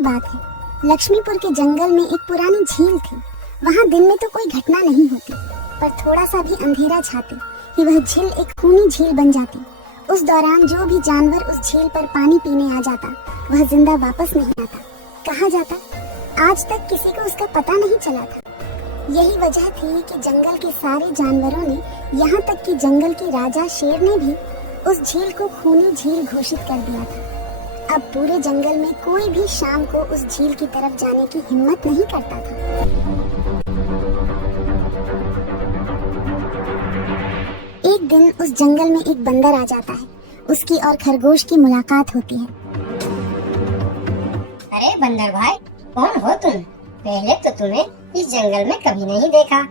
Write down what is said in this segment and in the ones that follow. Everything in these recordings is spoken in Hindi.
की बात है। लक्ष्मीपुर के जंगल में एक पुरानी झील थी। वहाँ दिन में तो कोई घटना नहीं होती, पर थोड़ा सा भी अंधेरा छाते ही वह झील एक खूनी झील बन जाती। उस दौरान जो भी जानवर उस झील पर पानी पीने आ जाता वह जिंदा वापस नहीं आता। कहा जाता आज तक किसी को उसका पता नहीं चला था। यही वजह थी कि जंगल के सारे जानवरों ने, यहाँ तक कि जंगल के राजा शेर ने भी उस झील को खूनी झील घोषित कर दिया था। अब पूरे जंगल में कोई भी शाम को उस झील की तरफ जाने की हिम्मत नहीं करता था। एक दिन उस जंगल में एक बंदर आ जाता है। उसकी और खरगोश की मुलाकात होती है। अरे बंदर भाई, कौन हो तुम? पहले तो तुम्हें इस जंगल में कभी नहीं देखा।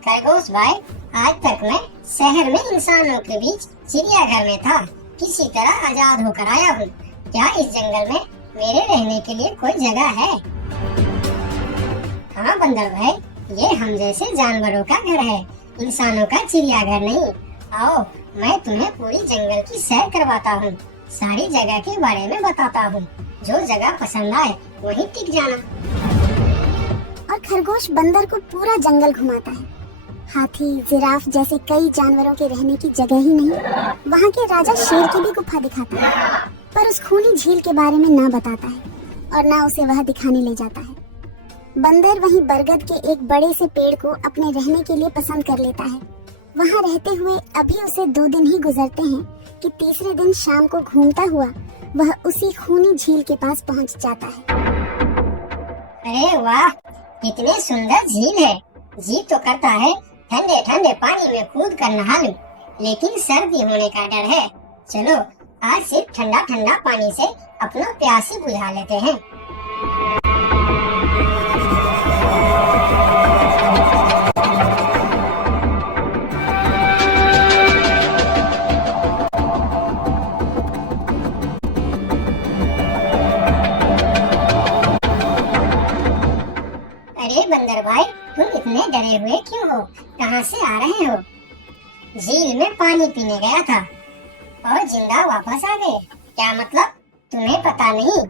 खरगोश भाई, आज तक मैं शहर में इंसानों के बीच चिड़ियाघर में था, किसी तरह आजाद होकर आया हूँ। क्या इस जंगल में मेरे रहने के लिए कोई जगह है? हाँ बंदर भाई, ये हम जैसे जानवरों का घर है, इंसानों का चिड़ियाघर नहीं। आओ, मैं तुम्हें पूरी जंगल की सैर करवाता हूँ, सारी जगह के बारे में बताता हूँ। जो जगह पसंद आए वहीं टिक जाना। और खरगोश बंदर को पूरा जंगल घुमाता है। हाथी, जिराफ जैसे कई जानवरों के रहने की जगह ही नहीं। वहाँ के राजा शेर की भी गुफा दिखाता है, पर उस खूनी झील के बारे में ना बताता है और ना उसे वह दिखाने ले जाता है। बंदर वहीं बरगद के एक बड़े से पेड़ को अपने रहने के लिए पसंद कर लेता है। वहाँ रहते हुए अभी उसे 2 दिन ही गुजरते हैं कि तीसरे दिन शाम को घूमता हुआ वह उसी खूनी झील के पास पहुँच जाता है। अरे वाह, कितनी सुंदर झील है। जी तो करता है ठंडे ठंडे पानी में कूद कर नहा लूं, लेकिन सर्दी होने का डर है। चलो आज सिर्फ ठंडा ठंडा पानी से अपना प्यास ही बुझा लेते हैं। अरे बंदर भाई, तुम इतने डरे हुए क्यों हो? कहाँ से आ रहे हो? झील में पानी पीने गया था और जिंदा वापस आ गए। क्या मतलब? तुम्हें पता नहीं,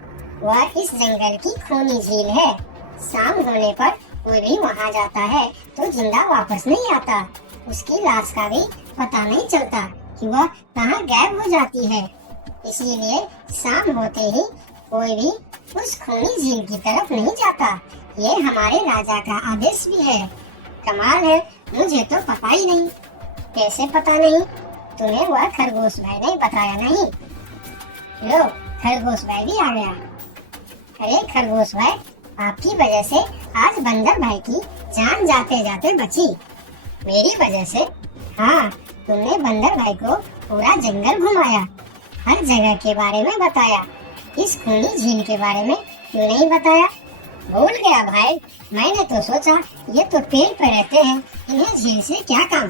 वह इस जंगल की खूनी झील है। शाम होने पर कोई भी वहाँ जाता है तो जिंदा वापस नहीं आता। उसकी लाश का भी पता नहीं चलता कि वह कहाँ गायब हो जाती है। इसीलिए शाम होते ही कोई भी उस खूनी झील की तरफ नहीं जाता। ये हमारे राजा का आदेश भी है। कमाल है, मुझे तो पता ही नहीं। कैसे पता नहीं? तुम्हें वह खरगोश भाई ने बताया नहीं? लो, खरगोश भाई भी आ गया। अरे खरगोश भाई, आपकी वजह से आज बंदर भाई की जान जाते जाते बची। मेरी वजह से? हाँ, तुमने बंदर भाई को पूरा जंगल घुमाया, हर जगह के बारे में बताया। इस खूनी झील के बारे में क्यों नहीं बताया? भूल गया भाई, मैंने तो सोचा ये तो पेड़ पे रहते हैं, इन्हें झील से क्या काम।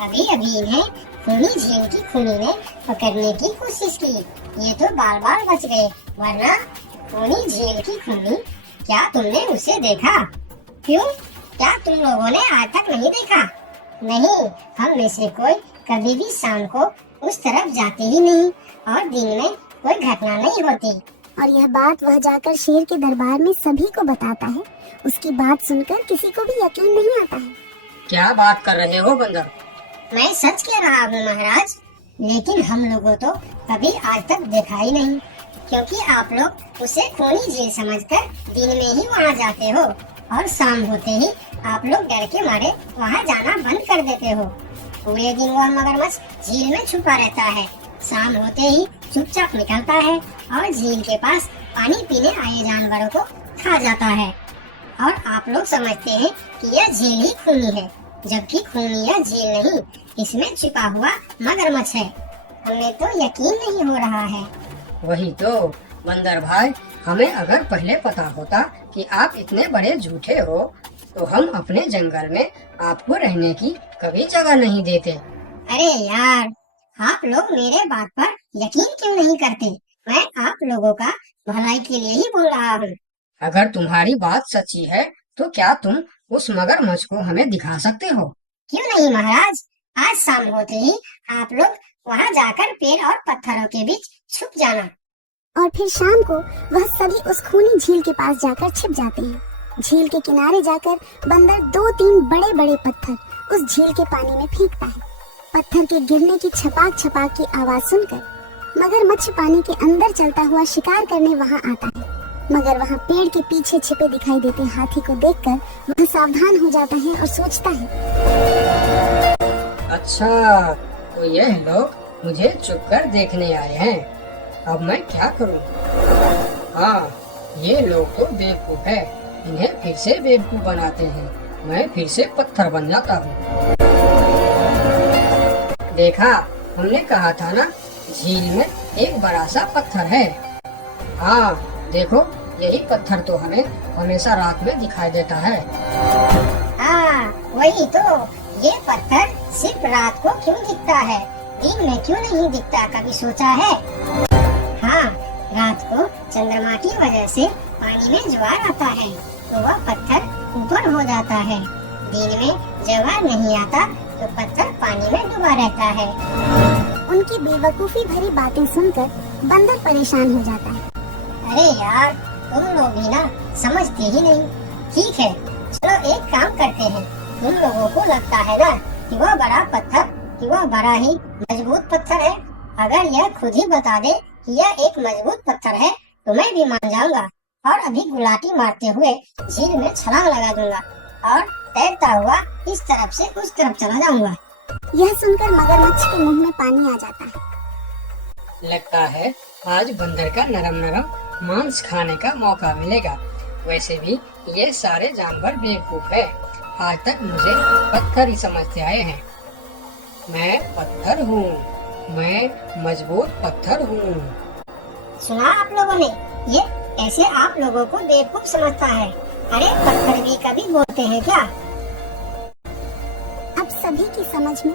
अभी अभी इन्हें खूनी झील की खूनी ने पकड़ने की कोशिश की, ये तो बार बार बच गए, वरना खूनी झील की खूनी, क्या तुमने उसे देखा? क्यों, क्या तुम लोगों ने आज तक नहीं देखा? नहीं, हम में से कोई कभी भी शाम को उस तरफ जाते ही नहीं और दिन में कोई घटना नहीं होती। और यह बात वह जाकर शेर के दरबार में सभी को बताता है। उसकी बात सुनकर किसी को भी यकीन नहीं आता है। क्या बात कर रहे हो बंदर? मैं सच कह रहा हूँ महाराज, लेकिन हम लोगों तो कभी आज तक देखा ही नहीं, क्योंकि आप लोग उसे खूनी झील समझकर दिन में ही वहाँ जाते हो और शाम होते ही आप लोग डर के मारे वहाँ जाना बंद कर देते हो। पूरे दिन वह मगरमच्छ झील में छुपा रहता है, शाम होते ही चुपचाप निकलता है और झील के पास पानी पीने आए जानवरों को खा जाता है। और आप लोग समझते हैं कि यह झील ही खूनी है, जबकि खूनी यह झील नहीं, इसमें छिपा हुआ मगरमच्छ है। हमें तो यकीन नहीं हो रहा है। वही तो बंदर भाई, हमें अगर पहले पता होता कि आप इतने बड़े झूठे हो तो हम अपने जंगल में आपको रहने की कभी जगह नहीं देते। अरे यार, आप लोग मेरे बात पर यकीन क्यों नहीं करते? मैं आप लोगों का भलाई के लिए ही बोल रहा हूँ। अगर तुम्हारी बात सच्ची है तो क्या तुम उस मगरमच्छ को हमें दिखा सकते हो? क्यों नहीं महाराज, आज शाम होते ही आप लोग वहाँ जाकर पेड़ और पत्थरों के बीच छुप जाना। और फिर शाम को वह सभी उस खूनी झील के पास जाकर छिप जाते हैं। झील के किनारे जाकर बंदर 2-3 बड़े बड़े पत्थर उस झील के पानी में फेंकता है। पत्थर के गिरने की छपाक छपाक की आवाज सुनकर मगरमच्छ पानी के अंदर चलता हुआ शिकार करने वहां आता है। मगर वहां पेड़ के पीछे छिपे दिखाई देते हाथी को देखकर वह सावधान हो जाता है और सोचता है, अच्छा, तो यह लोग मुझे चुप कर देखने आए हैं। अब मैं क्या करूं? हाँ, ये लोग तो बेवकूफ है। इन्हें फिर से बेवकूफ बनाते हैं। मैं फिर से पत्थर बन जाता हूँ। देखा, हमने कहा था ना, झील में एक बड़ा सा पत्थर है। हाँ, देखो, यही पत्थर तो हमें हमेशा रात में दिखाई देता है। हाँ, वही तो। ये पत्थर सिर्फ रात को क्यों दिखता है, दिन में क्यों नहीं दिखता, कभी सोचा है? हाँ, रात को चंद्रमा की वजह से पानी में ज्वार आता है, तो वह पत्थर ऊपर हो जाता है। दिन में ज्वार नहीं आता तो पत्थर पानी में डूबा रहता है। उनकी बेवकूफी भरी बातें सुनकर बंदर परेशान हो जाता है। अरे यार, तुम लोग भी ना समझते ही नहीं। ठीक है, चलो एक काम करते हैं। तुम लोगों को लगता है ना कि वह बड़ा पत्थर, कि वह बड़ा ही मजबूत पत्थर है। अगर यह खुद ही बता दे कि यह एक मजबूत पत्थर है तो मैं भी मान जाऊंगा और अभी गुलाटी मारते हुए झील में छलांग लगा दूंगा और तैरता हुआ इस तरफ से उस तरफ चला जाऊंगा। यह सुनकर मगरमच्छ के मुंह में पानी आ जाता है। लगता है आज बंदर का नरम नरम मांस खाने का मौका मिलेगा। वैसे भी ये सारे जानवर बेवकूफ है। आज तक मुझे पत्थर ही समझते आए हैं। मैं पत्थर हूँ, मैं मजबूत पत्थर हूँ। सुना आप लोगों ने? ये ऐसे आप लोगों को बेवकूफ समझता है। अरे पत्थर भी कभी बोलते हैं क्या? अब सभी की समझ में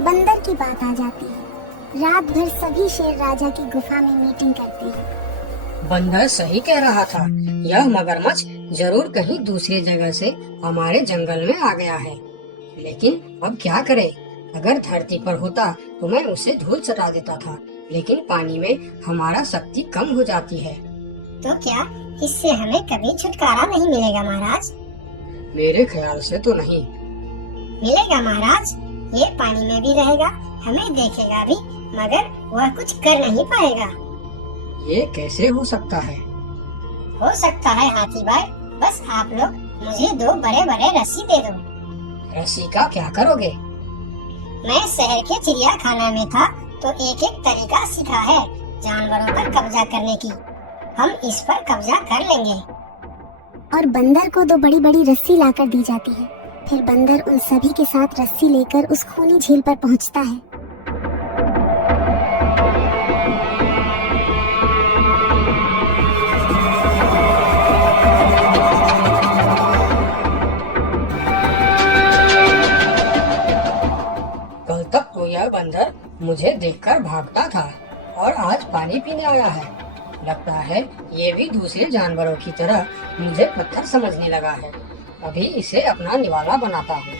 बंदर की बात आ जाती है। रात भर सभी शेर राजा की गुफा में मीटिंग करते हैं। बंदर सही कह रहा था। यह मगरमच्छ जरूर कहीं दूसरी जगह से हमारे जंगल में आ गया है। लेकिन अब क्या करे? अगर धरती पर होता तो मैं उसे धूल चटा देता था, लेकिन पानी में हमारा शक्ति कम हो जाती है। तो क्या इससे हमें कभी छुटकारा नहीं मिलेगा महाराज? मेरे ख्याल से तो नहीं। मिलेगा महाराज। ये पानी में भी रहेगा, हमें देखेगा भी, मगर वह कुछ कर नहीं पाएगा। ये कैसे हो सकता है? हो सकता है हाथी भाई। बस आप लोग मुझे 2 बड़े बड़े रस्सी दे दो। रस्सी का क्या करोगे? मैं शहर के चिड़ियाखाना में था तो एक एक तरीका सीखा है जानवरों पर कब्जा करने की। हम इस पर कब्जा कर लेंगे। और बंदर को 2 बड़ी बड़ी रस्सी लाकर दी जाती है। फिर बंदर उन सभी के साथ रस्सी लेकर उस खूनी झील पर पहुंचता है। कल तक तो यह बंदर मुझे देखकर भागता था और आज पानी पीने आया है। लगता है ये भी दूसरे जानवरों की तरह मुझे पत्थर समझने लगा है। अभी इसे अपना निवाला बनाता हूँ।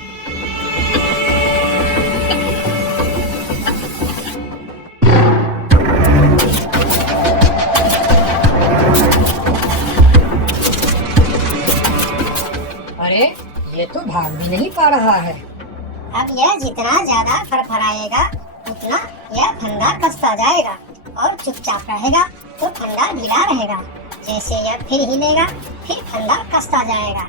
अरे, ये तो भाग भी नहीं पा रहा है। अब यह जितना ज्यादा फड़फड़ाएगा उतना यह फंदा कसता जाएगा और चुपचाप रहेगा तो फंदा ढीला रहेगा। जैसे यह फिर हिलेगा फिर फंदा कसता जाएगा।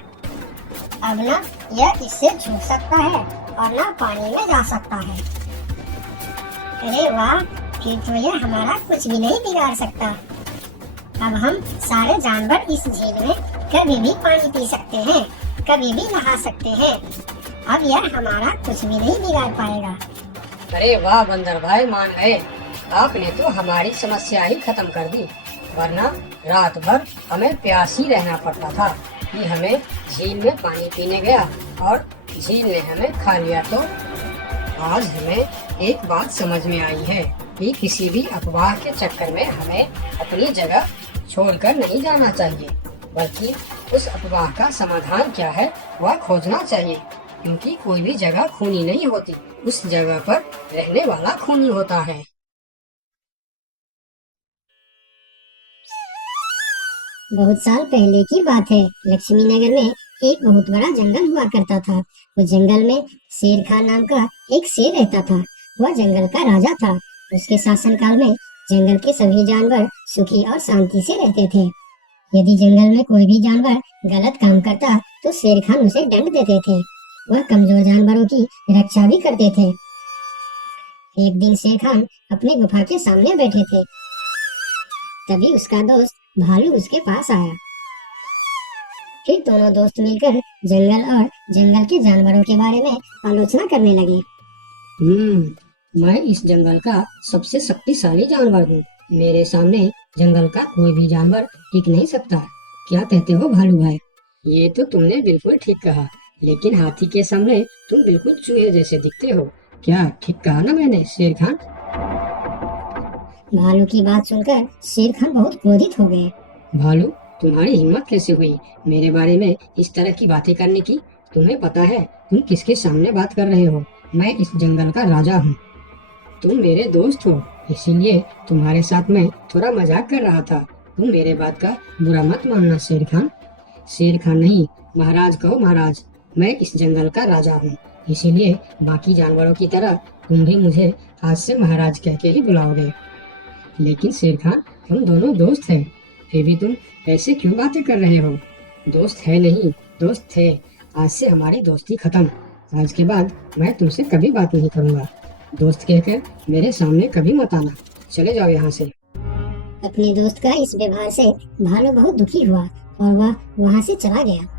अब न यह इससे छूट सकता है और न पानी में जा सकता है। अरे वाह, फिर तो यह हमारा कुछ भी नहीं बिगाड़ सकता। अब हम सारे जानवर इस झील में कभी भी पानी पी सकते हैं, कभी भी नहा सकते हैं। अब यह हमारा कुछ भी नहीं बिगाड़ पाएगा। अरे वाह बंदर भाई, मान गए। आपने तो हमारी समस्या ही खत्म कर दी। वरना रात भर हमें प्यासी रहना पड़ता था कि हमें झील में पानी पीने गया और झील ने हमें खा लिया। तो आज हमें एक बात समझ में आई है कि किसी भी अफवाह के चक्कर में हमें अपनी जगह छोड़कर नहीं जाना चाहिए, बल्कि उस अफवाह का समाधान क्या है वह खोजना चाहिए। क्योंकि कोई भी जगह खूनी नहीं होती, उस जगह पर रहने वाला खूनी होता है। बहुत साल पहले की बात है। लक्ष्मी नगर में एक बहुत बड़ा जंगल हुआ करता था। उस जंगल में शेर खान नाम का एक शेर रहता था। वह जंगल का राजा था। उसके शासनकाल में जंगल के सभी जानवर सुखी और शांति से रहते थे। यदि जंगल में कोई भी जानवर गलत काम करता तो शेर खान उसे दंड देते थे। वह कमजोर जानवरों की रक्षा भी करते थे। एक दिन शेर खान अपनी गुफा के सामने बैठे थे। तभी उसका दोस्त भालू उसके पास आया। फिर दोनों दोस्त मिलकर जंगल और जंगल के जानवरों के बारे में आलोचना करने लगे। मैं इस जंगल का सबसे शक्तिशाली जानवर हूँ। मेरे सामने जंगल का कोई भी जानवर टिक नहीं सकता। क्या कहते हो भालू भाई? ये तो तुमने बिल्कुल ठीक कहा, लेकिन हाथी के सामने तुम बिल्कुल चूहे जैसे दिखते हो। क्या ठीक कहा ना मैंने शेर खान? भालू की बात सुनकर शेर खान बहुत क्रोधित हो गए। भालू, तुम्हारी हिम्मत कैसे हुई मेरे बारे में इस तरह की बातें करने की? तुम्हें पता है तुम किसके सामने बात कर रहे हो? मैं इस जंगल का राजा हूँ। तुम मेरे दोस्त हो, इसीलिए तुम्हारे साथ मैं थोड़ा मजाक कर रहा था। तुम मेरे बात का बुरा मत मानना शेर खान। शेर खान नहीं, महाराज कहो महाराज। मैं इस जंगल का राजा हूँ, इसीलिए बाकी जानवरों की तरह तुम भी मुझे आज से महाराज कह के ही बुलाओगे। लेकिन शेर खान, हम दोनों दोस्त हैं, फिर भी तुम ऐसे क्यों बातें कर रहे हो? दोस्त है नहीं, दोस्त थे। आज से हमारी दोस्ती खत्म। आज के बाद मैं तुमसे कभी बात नहीं करूंगा। दोस्त कहकर मेरे सामने कभी मत आना। चले जाओ यहाँ से। अपने दोस्त का इस व्यवहार से भालू बहुत दुखी हुआ और वह वहाँ से चला गया।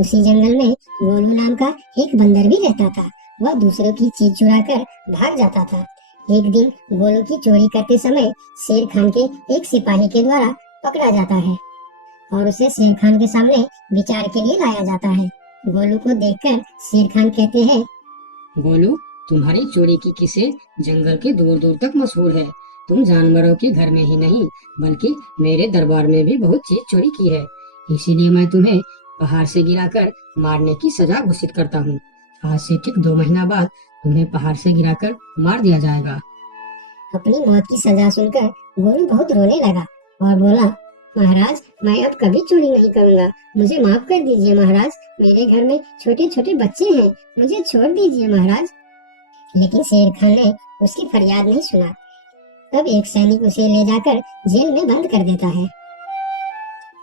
उसी जंगल में गोलू नाम का एक बंदर भी रहता था। वह दूसरों की चीज चुरा कर भाग जाता था। एक दिन गोलू की चोरी करते समय शेर खान के एक सिपाही के द्वारा पकड़ा जाता है और उसे शेर खान के सामने विचार के लिए लाया जाता है। गोलू को देखकर शेर खान कहते हैं, गोलू, तुम्हारी चोरी की किस्से जंगल के दूर दूर तक मशहूर है। तुम जानवरों के घर में ही नहीं बल्कि मेरे दरबार में भी बहुत चीज चोरी की है। इसीलिए मैं तुम्हें पहाड़ से गिराकर मारने की सजा घोषित करता हूँ। आज से ठीक 2 महीना बाद तुम्हें पहाड़ से गिराकर मार दिया जाएगा। अपनी मौत की सजा सुनकर गोलू बहुत रोने लगा और बोला, महाराज, मैं अब कभी चोरी नहीं करूँगा। मुझे माफ कर दीजिए महाराज। मेरे घर में छोटे छोटे बच्चे हैं, मुझे छोड़ दीजिए महाराज। लेकिन शेर खान ने उसकी फरियाद नहीं सुना। तब एक सैनिक उसे ले जाकर जेल में बंद कर देता है।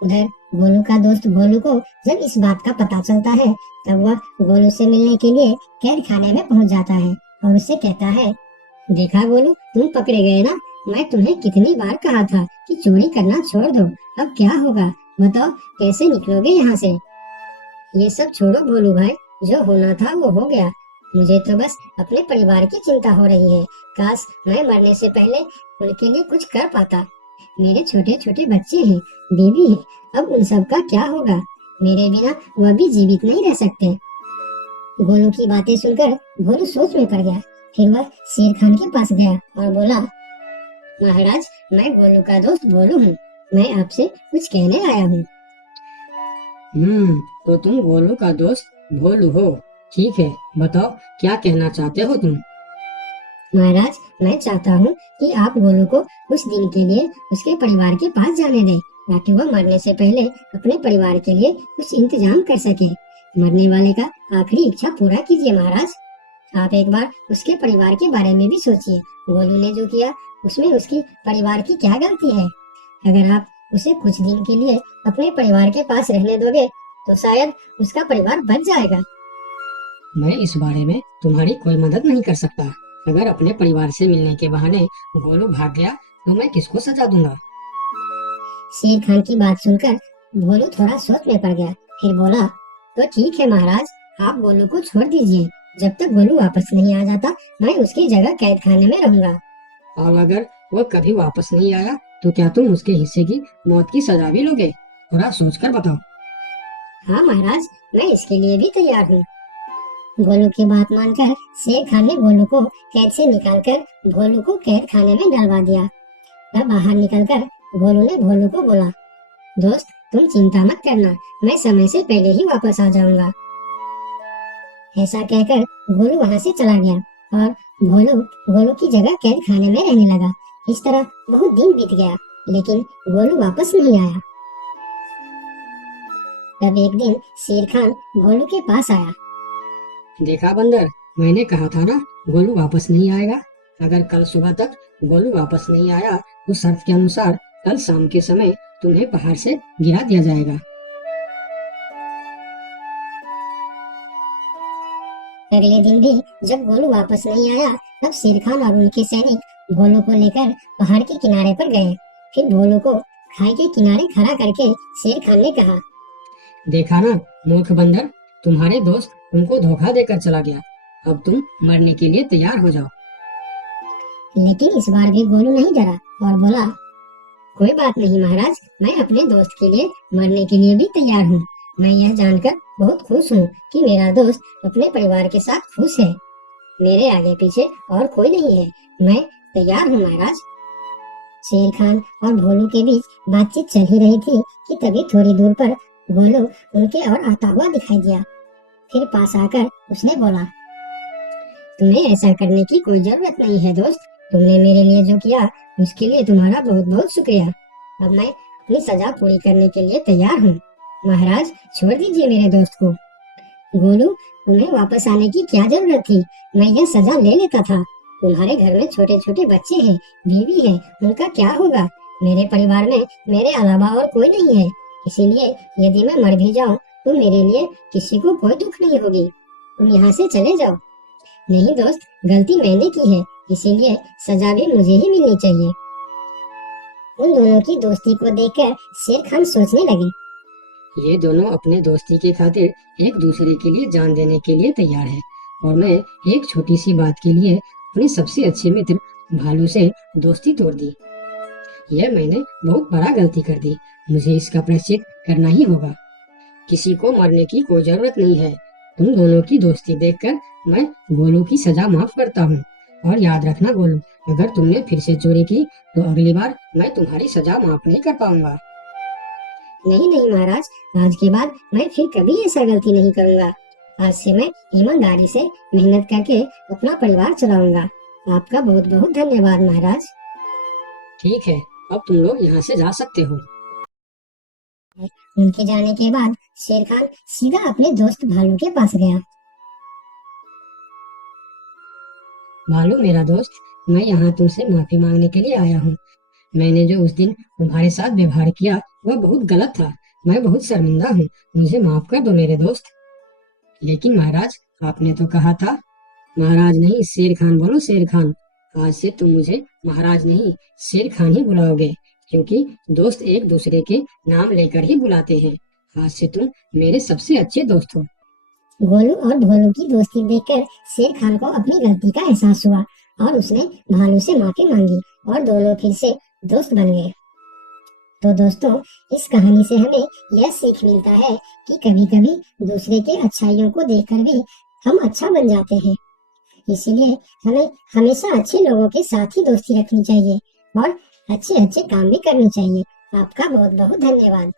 उधर गोलू का दोस्त भोलू को जब इस बात का पता चलता है तब वह गोलू से मिलने के लिए कैद खाने में पहुंच जाता है और उससे कहता है, देखा गोलू, तुम पकड़े गए ना। मैं तुम्हें कितनी बार कहा था कि चोरी करना छोड़ दो। अब क्या होगा बताओ, कैसे निकलोगे यहाँ से? ये सब छोड़ो भोलू भाई, जो होना था वो हो गया। मुझे तो बस अपने परिवार की चिंता हो रही है। काश मैं मरने से पहले उनके लिए कुछ कर पाता। मेरे छोटे छोटे बच्चे हैं, बीवी है, अब उन सब का क्या होगा? मेरे बिना वह भी जीवित नहीं रह सकते। गोलू की बातें सुनकर भोलू सोच में पड़ गया। फिर वह शेर खान के पास गया और बोला, महाराज, मैं गोलू का दोस्त भोलू हूँ। मैं आपसे कुछ कहने आया हूँ। तो तुम गोलू का दोस्त भोलू हो? ठीक है, बताओ क्या कहना चाहते हो तुम? महाराज, मैं चाहता हूँ कि आप गोलू को कुछ दिन के लिए उसके परिवार के पास जाने दें, ताकि वह मरने से पहले अपने परिवार के लिए कुछ इंतजाम कर सके। मरने वाले का आखिरी इच्छा पूरा कीजिए महाराज। आप एक बार उसके परिवार के बारे में भी सोचिए। गोलू ने जो किया उसमें उसकी परिवार की क्या गलती है? अगर आप उसे कुछ दिन के लिए अपने परिवार के पास रहने दोगे तो शायद उसका परिवार बच जाएगा। मैं इस बारे में तुम्हारी कोई मदद नहीं कर सकता। अगर अपने परिवार से मिलने के बहाने गोलू भाग गया तो मैं किसको सजा दूंगा? शेर खान की बात सुनकर भोलू थोड़ा सोच में पड़ गया। फिर बोला, तो ठीक है महाराज, आप गोलू को छोड़ दीजिए। जब तक गोलू वापस नहीं आ जाता मैं उसकी जगह कैद खाने में रहूंगा। और अगर वो कभी वापस नहीं आया तो क्या तुम उसके हिस्से की मौत की सजा भी लोगे? थोड़ा सोचकर बताओ। हाँ महाराज, मैं इसके लिए भी तैयार हूँ। गोलू की बात मानकर शेर खान ने गोलू को कैद से निकालकर भोलू को कैद खाने में डलवा दिया। तब बाहर निकलकर गोलू ने भोलू को बोला, दोस्त, तुम चिंता मत करना, मैं समय से पहले ही वापस आ जाऊंगा। ऐसा कहकर गोलू वहाँ से चला गया और भोलू गोलू की जगह कैद खाने में रहने लगा। इस तरह बहुत दिन बीत गया, लेकिन गोलू वापस नहीं आया। तब एक दिन शेर खान गोलू के पास आया। देखा बंदर, मैंने कहा था ना गोलू वापस नहीं आएगा। अगर कल सुबह तक गोलू वापस नहीं आया तो शर्त के अनुसार कल शाम के समय तुम्हें पहाड़ से गिरा दिया जाएगा। अगले दिन भी जब गोलू वापस नहीं आया तब शेर खान और उनके सैनिक भोलू को लेकर पहाड़ के किनारे पर गए। फिर भोलू को खाई के किनारे खड़ा करके शेर खान ने कहा, देखा ना मूर्ख बंदर, तुम्हारे दोस्त तुमको धोखा देकर चला गया। अब तुम मरने के लिए तैयार हो जाओ। लेकिन इस बार भी गोलू नहीं डरा और बोला, कोई बात नहीं महाराज, मैं अपने दोस्त के लिए मरने के लिए भी तैयार हूँ। मैं यह जानकर बहुत खुश हूँ कि मेरा दोस्त अपने परिवार के साथ खुश है। मेरे आगे पीछे और कोई नहीं है, मैं तैयार हूँ महाराज। शेर खान और भोलू के बीच बातचीत चल ही रही थी कि तभी थोड़ी दूर पर गोलू उनके और आता हुआ दिखाई दिया। फिर पास आकर उसने बोला, तुम्हें ऐसा करने की कोई जरूरत नहीं है दोस्त। तुमने मेरे लिए जो किया उसके लिए तुम्हारा बहुत बहुत शुक्रिया। अब मैं अपनी सजा पूरी करने के लिए तैयार हूँ। महाराज छोड़ दीजिए मेरे दोस्त को। गोलू, तुम्हें वापस आने की क्या जरूरत थी? मैं यह सजा ले लेता था। तुम्हारे घर में छोटे छोटे बच्चे हैं, बीवी है, उनका क्या होगा? मेरे परिवार में मेरे अलावा और कोई नहीं है, इसीलिए यदि मैं मर भी जाऊं तो मेरे लिए किसी को कोई दुख नहीं होगी। तुम यहाँ से चले जाओ। नहीं दोस्त, गलती मैंने की है, इसीलिए सजा भी मुझे ही मिलनी चाहिए। उन दोनों की दोस्ती को देखकर शेर खान सोचने लगे, ये दोनों अपने दोस्ती के खातिर एक दूसरे के लिए जान देने के लिए तैयार है, और मैं एक छोटी सी बात के लिए अपने सबसे अच्छे मित्र भालू से दोस्ती तोड़ दी। यह मैंने बहुत बड़ा गलती कर दी। मुझे इसका प्रायश्चित करना ही होगा। किसी को मरने की कोई जरूरत नहीं है। तुम दोनों की दोस्ती देखकर मैं गोलू की सजा माफ करता हूँ। और याद रखना गोलू, अगर तुमने फिर से चोरी की तो अगली बार मैं तुम्हारी सजा माफ नहीं कर पाऊंगा। नहीं नहीं महाराज, आज के बाद मैं फिर कभी ऐसा गलती नहीं करूंगा। आज से मैं ईमानदारी से मेहनत करके अपना परिवार चलाऊंगा। आपका बहुत बहुत धन्यवाद महाराज। ठीक है, अब तुम लोग यहाँ से जा सकते हो। उनके जाने के बाद शेर खान सीधा अपने दोस्त भालू के पास गया। भालू मेरा दोस्त, मैं यहाँ तुमसे माफी मांगने के लिए आया हूँ। मैंने जो उस दिन तुम्हारे साथ व्यवहार किया वह बहुत गलत था। मैं बहुत शर्मिंदा हूँ, मुझे माफ कर दो मेरे दोस्त। लेकिन महाराज, आपने तो कहा था। महाराज नहीं, शेर खान बोलो, शेर खान। आज से तुम मुझे महाराज नहीं शेर खान ही बुलाओगे, क्योंकि दोस्त एक दूसरे के नाम लेकर ही बुलाते हैं। आज से तुम मेरे सबसे अच्छे दोस्त हो। गोलू और भोलू की दोस्ती देखकर शेर खान को अपनी गलती का एहसास हुआ और उसने भालू से माफी मांगी और दोनों फिर से दोस्त बन गए। तो दोस्तों, इस कहानी से हमें यह सीख मिलता है कि कभी कभी दूसरे के अच्छाइयों को देखकर भी हम अच्छा बन जाते हैं। इसीलिए हमें हमेशा अच्छे लोगों के साथ ही दोस्ती रखनी चाहिए और अच्छे अच्छे काम भी करने चाहिए। आपका बहुत बहुत धन्यवाद।